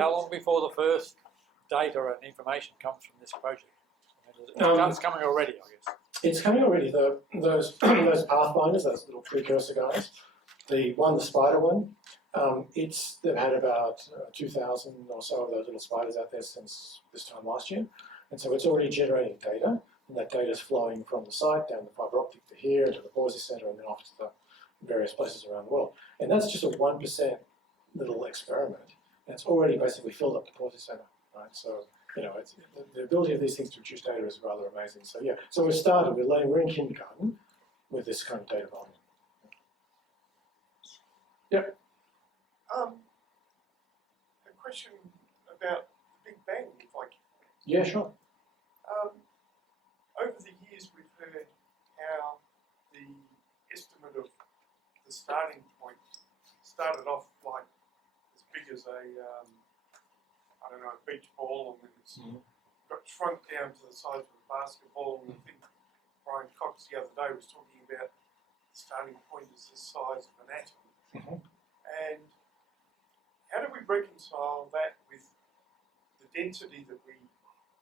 How long before the first data and information comes from this project? It's coming already, I guess. It's coming already. Those pathfinders, those little precursor guys, the spider one, they've had about 2,000 or so of those little spiders out there since this time last year, and so it's already generating data, and that data is flowing from the site down the fibre optic to here, to the Policy Centre, and then off to the various places around the world. And that's just a 1% little experiment, and it's already basically filled up the Policy Centre, right? So, it's, the ability of these things to produce data is rather amazing. So yeah, so we're in kindergarten with this kind of data volume. Yep. A question about the Big Bang, if I can. Yeah, sure. Over the years, we've heard how the estimate of the starting point started off like as big as a beach ball, and then it's got shrunk down to the size of a basketball. And I think Brian Cox the other day was talking about the starting point is the size of an atom. And how do we reconcile that with the density that we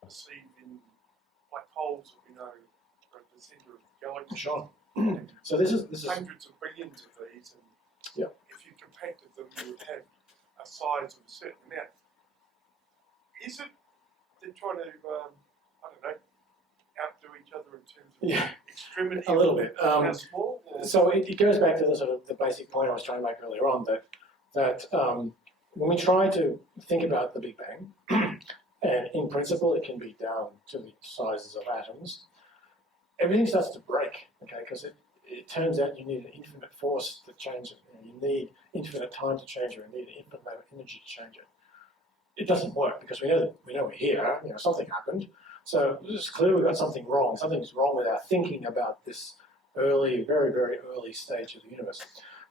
perceive in black holes that we know are at the centre of the galaxy? Sure. So this is hundreds of billions of these, and if you compacted them, you would have a size of a certain amount. Is it they're trying to, outdo each other in terms of extremity? A little bit. How small? So it goes back to the basic point I was trying to make earlier on, that when we try to think about the Big Bang, and in principle it can be down to the sizes of atoms, everything starts to break, okay, because it turns out you need an infinite force to change it, and you need infinite time to change it, and you need infinite amount of energy to change it. It doesn't work because we know we're here, something happened. So it's clear we've got something wrong. Something's wrong with our thinking about this early, very, very early stage of the universe.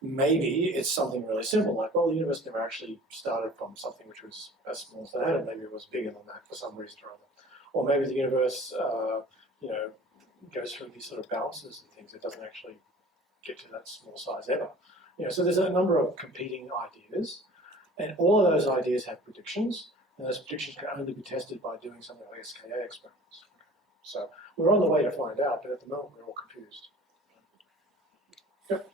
Maybe it's something really simple, like, well, the universe never actually started from something which was as small as that, and maybe it was bigger than that for some reason or other. Or maybe the universe, goes through these sort of bounces and things. It doesn't actually get to that small size ever. So there's a number of competing ideas, and all of those ideas have predictions, and those predictions can only be tested by doing something like SKA experiments. So we're on the way to find out, but at the moment we're all confused. Yep.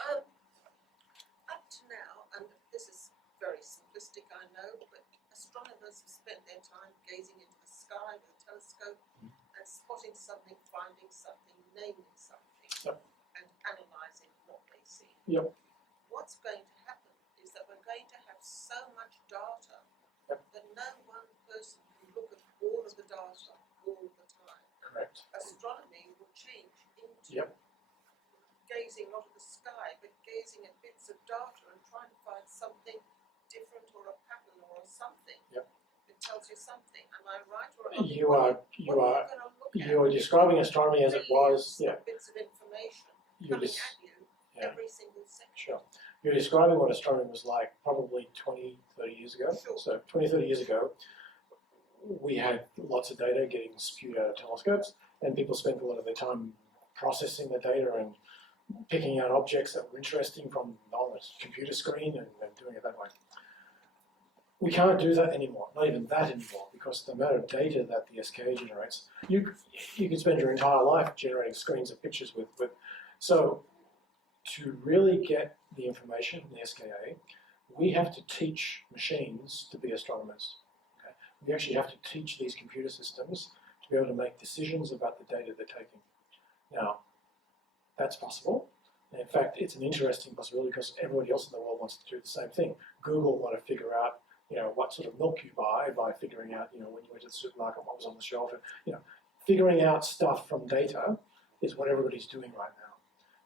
Up to now, and this is very simplistic, I know, but astronomers have spent their time gazing into the sky with a telescope and spotting something, finding something, naming something, and analysing what they see. Yep. What's going to happen is that we're going to have so much data that no one person can look at all of the data all the time. Correct. Astronomy will change into gazing not at the sky, but gazing at bits of data and trying to find something different or a pattern or something that tells you something. Am I right? Or You are describing astronomy as it was. Bits of information You're coming at you every single second. Sure. You're describing what astronomy was like probably 20, 30 years ago. Sure. So 20, 30 years ago, we had lots of data getting spewed out of telescopes, and people spent a lot of their time processing the data and picking out objects that were interesting from on the computer screen and doing it that way. We can't do that anymore, not even that anymore, because the amount of data that the SKA generates, you could spend your entire life generating screens of pictures with. So to really get the information from the SKA, we have to teach machines to be astronomers. Okay? We actually have to teach these computer systems to be able to make decisions about the data they're taking. Now, that's possible. And in fact, it's an interesting possibility because everybody else in the world wants to do the same thing. Google want to figure out, what sort of milk you buy by figuring out, when you went to the supermarket, what was on the shelf. Figuring out stuff from data is what everybody's doing right now.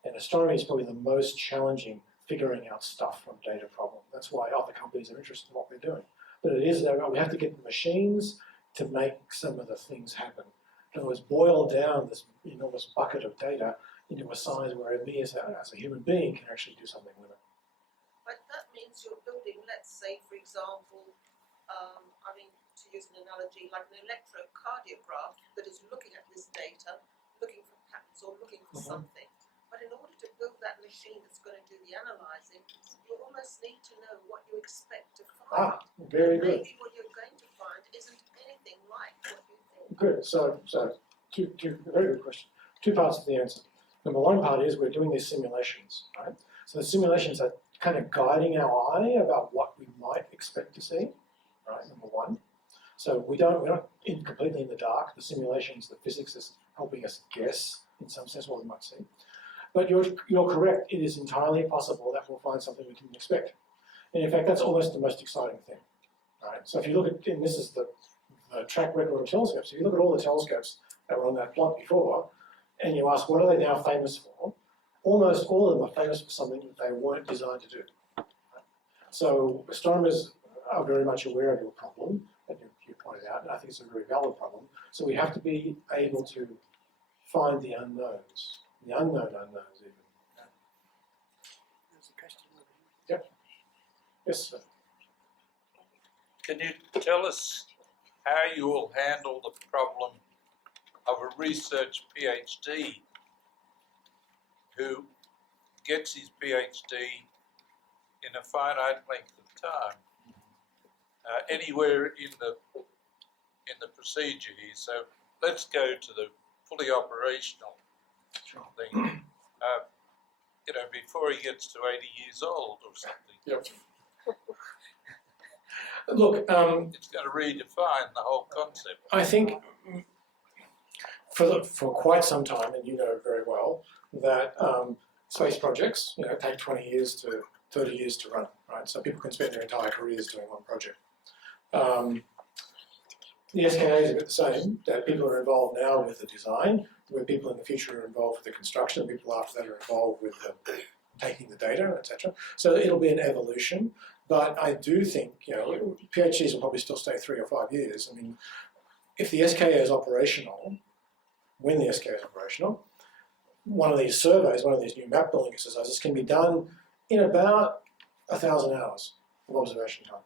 And astronomy is probably the most challenging figuring out stuff from data problem. That's why other companies are interested in what we're doing. But it is, we have to get the machines to make some of the things happen. In other words, boil down this enormous bucket of data into a size where me as a human being can actually do something with it. But that means you're building, let's say, for example, to use an analogy, like an electrocardiograph that is looking at this data, looking for patterns or looking for something. But in order to build that machine that's going to do the analysing, you almost need to know what you expect to Ah, find. very good. Maybe what you're going to find isn't anything like what you think. Good. So two very good question. Two parts of the answer. Number one part is we're doing these simulations, right? So the simulations are kind of guiding our eye about what we might expect to see, right? Number one. So we're not completely in the dark. The simulations, the physics is helping us guess in some sense what we might see. But you're correct. It is entirely possible that we'll find something we didn't expect. And in fact, that's almost the most exciting thing, right? So if you look at, and this is the track record of telescopes. If you look at all the telescopes that were on that plot before, and you ask what are they now famous for, almost all of them are famous for something that they weren't designed to do. So astronomers are very much aware of your problem that you pointed out, and I think it's a very valid problem. So we have to be able to find the unknowns, the unknown unknowns even. There's a question over here. Yep. Yes, sir. Can you tell us how you will handle the problem of a research PhD who gets his PhD in a finite length of time, anywhere in the procedure here? So let's go to the fully operational thing. Before he gets to 80 years old or something. Yep. Look, It's going to redefine the whole concept. I think for quite some time, and you know very well, that space projects take 20 years to 30 years to run, right? So people can spend their entire careers doing one project. The SKA is a bit the same, that people are involved now with the design, where people in the future are involved with the construction, people after that are involved with taking the data, etc. So it'll be an evolution, but I do think, PhDs will probably still stay 3 or 5 years. I mean, if the SKA is operational, when the SKA is operational, one of these surveys, one of these new map building exercises can be done in about 1,000 hours of observation time.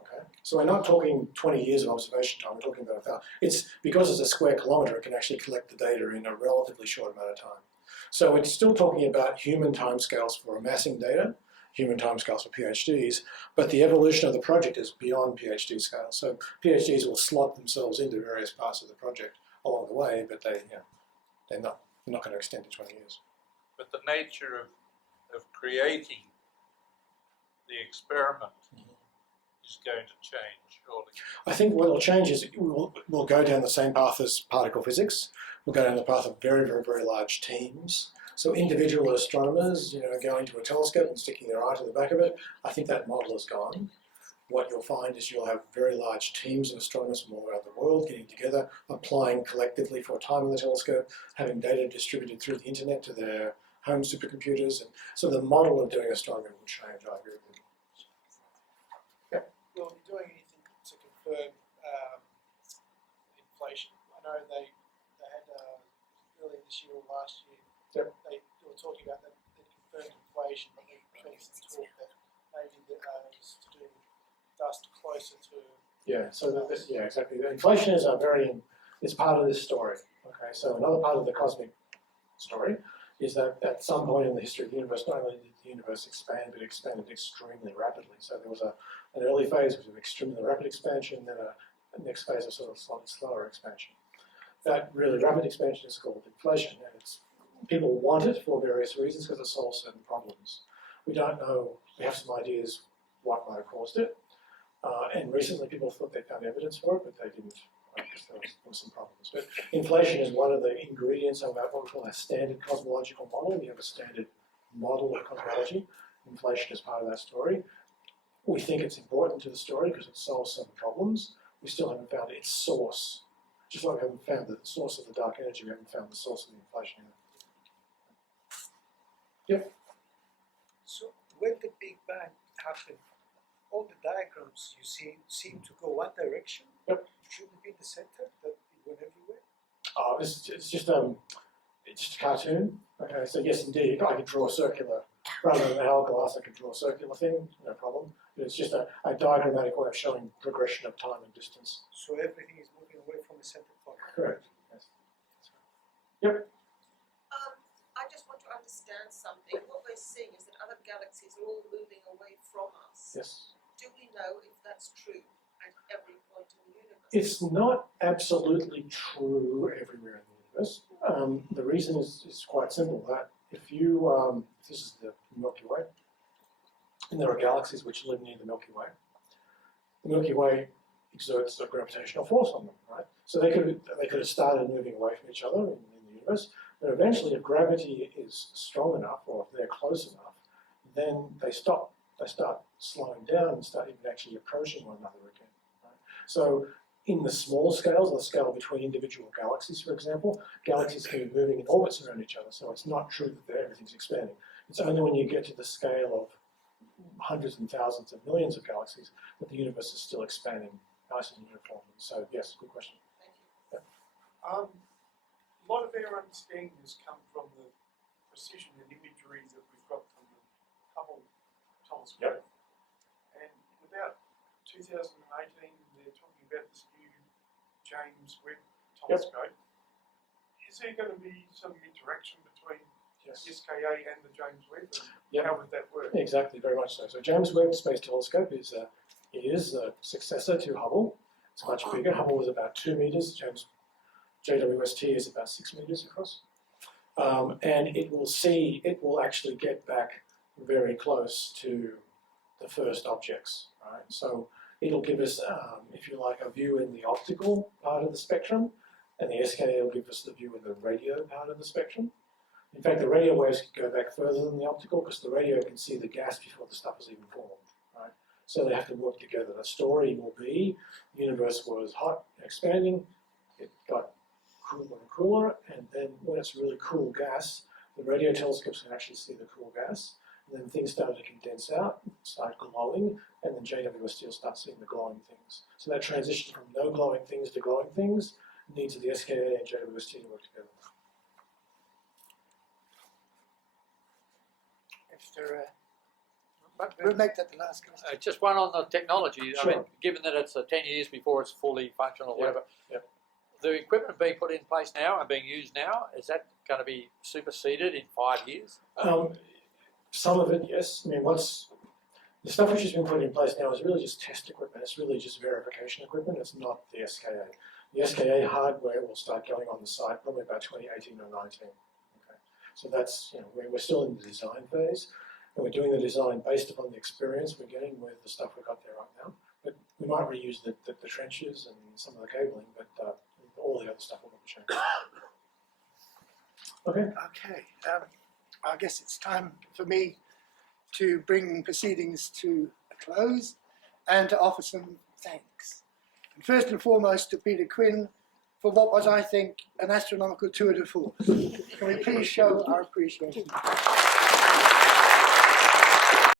Okay, so we're not talking 20 years of observation time, we're talking about 1,000. It's because it's a square kilometre, it can actually collect the data in a relatively short amount of time. So it's still talking about human timescales for amassing data, human timescales for PhDs, but the evolution of the project is beyond PhD scale. So PhDs will slot themselves into various parts of the project along the way, but they're not going to extend to 20 years. But the nature of creating the experiment is going to change, surely. I think what will change is we'll go down the same path as particle physics. We'll go down the path of very, very, very large teams. So individual astronomers, going to a telescope and sticking their eye to the back of it, I think that model is gone. What you'll find is you'll have very large teams of astronomers from all around the world getting together, applying collectively for time on the telescope, having data distributed through the internet to their home supercomputers. And so the model of doing astronomy will change, I agree with you. Will you be doing anything to confirm inflation? I know they had earlier this year or last year. Yep. They were talking about that they confirmed inflation, but there's been some talk that maybe that was to do with dust closer to. Yeah. So exactly. The inflation is it's part of this story. Okay. So another part of the cosmic story is that at some point in the history of the universe, not only did the universe expand, but it expanded extremely rapidly. So there was an early phase which was extremely rapid expansion, then a next phase of sort of slightly slower expansion. That really rapid expansion is called inflation, and people want it for various reasons because it solves certain problems. We don't know, we have some ideas what might have caused it, and recently people thought they found evidence for it, but they didn't, because there was some problems. But inflation is one of the ingredients of what we call a standard cosmological model. We have a standard model of cosmology. Inflation is part of that story. We think it's important to the story because it solves some problems. We still haven't found its source. Just like we haven't found the source of the dark energy, we haven't found the source of the inflation. Yep. So when the Big Bang happened, all the diagrams you see seem to go one direction. Yep. Shouldn't it be the center that it went everywhere? It's just a cartoon. Okay, so yes, indeed, I could draw a circular rather than an hourglass. I could draw a circular thing, no problem. But it's just a diagrammatic way of showing progression of time and distance. So everything is moving away from the center point. Correct. Yes. I just want to understand understand something, what we're seeing is that other galaxies are all moving away from us. Yes. Do we know if that's true at every point in the universe? It's not absolutely true everywhere in the universe. The reason is quite simple. That if you, this is the Milky Way, and there are galaxies which live near the Milky Way. The Milky Way exerts a gravitational force on them, right? So they could have started moving away from each other in the universe, but eventually, if gravity is strong enough, or if they're close enough, then they stop. They start slowing down and start even actually approaching one another again. Right? So, in the small scales, the scale between individual galaxies, for example, galaxies can be moving in orbits around each other. So it's not true that everything's expanding. It's only when you get to the scale of hundreds and thousands of millions of galaxies that the universe is still expanding nice and uniformly. So yes, good question. Thank you. A lot of our understanding has come from the precision and imagery that we've got from the Hubble telescope. Yep. And in about 2018, they're talking about this new James Webb telescope. Is there going to be some interaction between Yes. the SKA and the James Webb? And Yep. how would that work? Exactly, very much so. So James Webb Space Telescope is the successor to Hubble. It's much bigger. Hubble was about 2 meters. JWST is about 6 meters across. And it will actually get back very close to the first objects, right? So it'll give us, if you like, a view in the optical part of the spectrum, and the SKA will give us the view in the radio part of the spectrum. In fact, the radio waves can go back further than the optical because the radio can see the gas before the stuff is even formed, right? So they have to work together. The story will be the universe was hot, expanding, it got cooler and cooler, and then when it's really cool gas, the radio telescopes can actually see the cool gas, and then things started to condense out, start glowing, and then JWST will start seeing the glowing things. So that transition from no glowing things to glowing things needs the SKA and JWST to work together. We'll make that the last question. Just one on the technology. I Sure. mean, given that it's 10 years before it's fully functional or Yeah, whatever, yeah. the equipment being put in place now and being used now, is that going to be superseded in 5 years? Some of it, yes. I mean, the stuff which has been put in place now is really just test equipment. It's really just verification equipment. It's not the SKA. The SKA hardware will start going on the site probably about 2018 or 19. Okay. So that's, we're still in the design phase, and we're doing the design based upon the experience we're getting with the stuff we've got there right now. But we might reuse the trenches and some of the cabling, but all the other stuff will not change. Okay. Okay, I guess it's time for me to bring proceedings to a close and to offer some thanks. And first and foremost to Peter Quinn for what was, I think, an astronomical tour de force. Can we please show our appreciation?